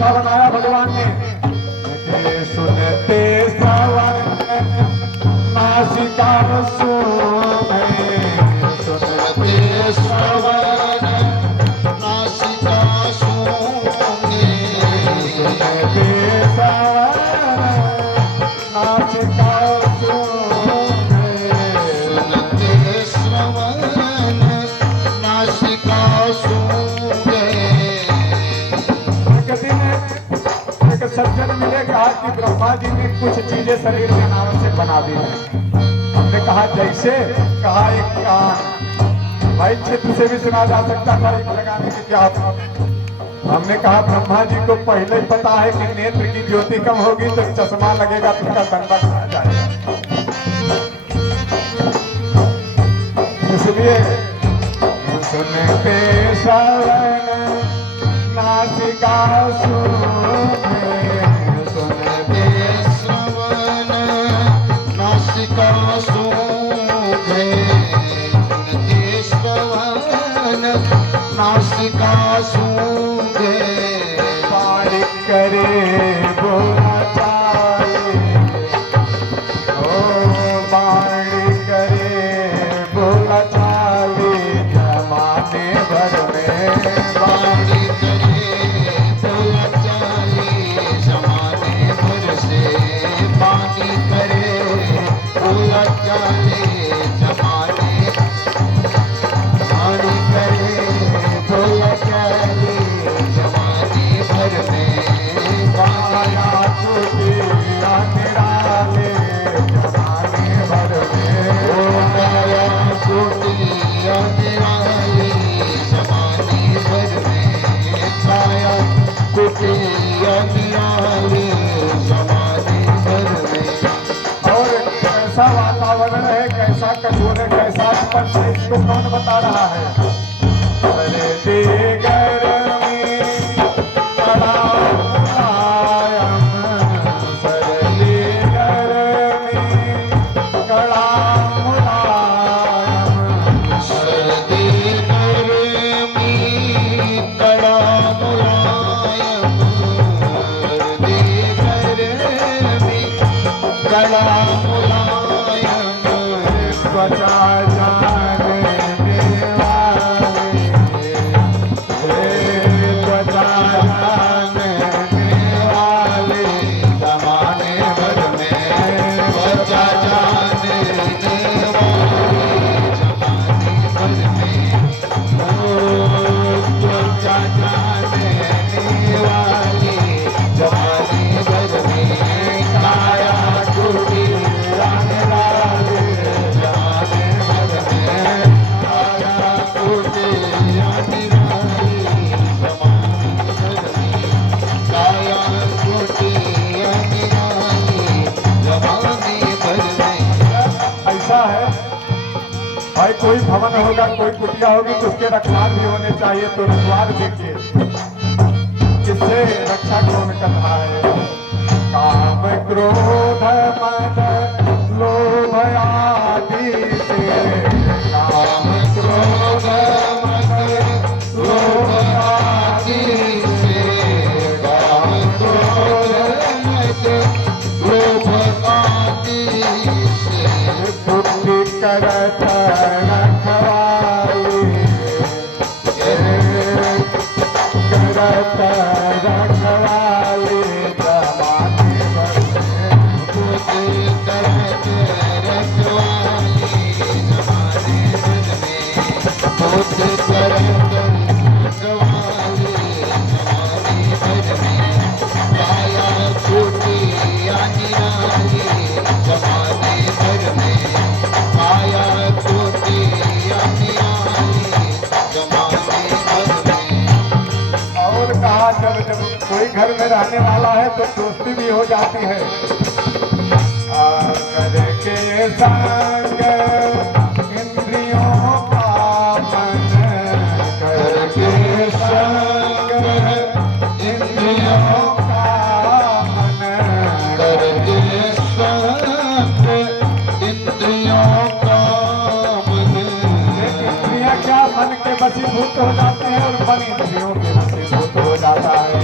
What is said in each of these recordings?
व्यवस्था बनाया भगवान ने। सुनते श्रवण नासिका शोभे, सुनते श्रवण नासिका शोभे, सुनते श्रवण नासिका शोभे, सुनते श्रवण नासिका शोभे। एक सज्जन मिले, कहा कि ब्रह्मा जी ने कुछ चीजें शरीर में अनावश्यक बना दी है। हमने कहा जैसे? कहा एक कान, भाई चित्र से भी सुना जा सकता था, एक लगाने की क्या था। हमने कहा ब्रह्मा जी को पहले ही पता है कि नेत्र की ज्योति कम होगी तो चश्मा लगेगा तो उसका दंडक आ जाएगा, इसलिए सुनते श्रवण नासिका शोभे, सुनते श्रवण नासिका शोभे, सुनते श्रवण नासिका शोभे। बाणी करे बोला चाले, ओ बाणी करे बोला चाले, जमाने भर में बाणी करे बोला चाले, जमाने भर से बाणी करे बोला चाले, जमाने बाणी करे बोला चाले, जमाने भर में बाया टूटी निराले, जमाने भर में बाया टूटी निराले, जमाने भर में बाया टूटी निराले, जमाने भर में। और कैसा वातावरण है, कैसा कठोर है, कैसा स्पर्श है, इसको कौन बता रहा है? अरे देगर में कड़ा मुलायम, सरले घर में कड़ा मुलायम, सरले घर में कड़ा मुलायम, सरले घर में कड़ा मुलायम, त्वचा जानने वाले, त्वचा जानने वाले, जमाने भर में त्वचा जानने वाले, जमाने भर में त्वचा जानने वाले, जमाने भर में काया टूटी जाने वाले, जमाने भर में काया टूटी जाने वाले, जमाने भर में काया टूटी जाने वाले, जमाने भर में। ऐसा है भाई, कोई भवन होगा, कोई कुटिया होगी तो उसके रखवार भी होने चाहिए, तो रखवार देखिए किससे रक्षा कौन कर रहा है। काम क्रोध मद लोभ आदि से, काम क्रोध मद लोभ आदि से, काम क्रोध मद लोभ आदि से, बुद्धि करत रखवाली, करत रखवाली, जमाने भर में बुद्धि करत रखवाली, जमाने भर में बुद्धि करत रखवाली, जमाने भर में काया टूटी निराली, जमाने भर में काया टूटी निराली, जमाने भर में। और कहा जब कोई घर में रहने वाला है तो दोस्ती भी हो जाती है। करके संग इंद्रियों का मन, करके संग इंद्रियों का मन, करके संग इंद्रियों का मन। इंद्रियां क्या मन के वशीभूत हो जाते हैं और मन इंद्रियों के वशीभूत हो जाता है।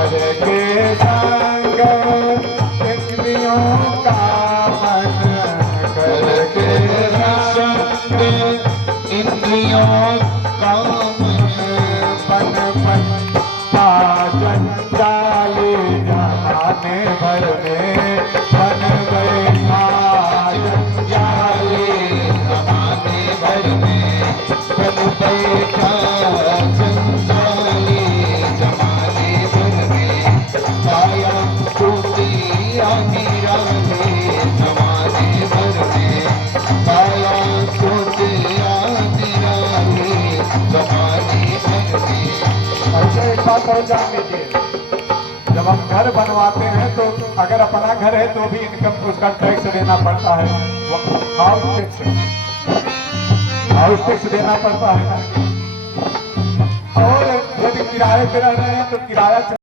करके संग इंद्रियों का मन करके संग इंद्रियों का मन मन जंजाली जमाने भर में बन गए जाले जमाने भर में बन बैठा जंजाले जमाने भर में पाया टूटिया निराले जमाने भर में पाया टूटिया निराले जमाने भर में। अच्छा एक बात और जान लीजिए, जब हम घर बनवाते हैं तो अगर अपना घर है तो भी इनकम उसका टैक्स देना पड़ता है, हाउस टैक्स देना पड़ता है ना। और यदि किराए पे रह रहे हैं तो किराया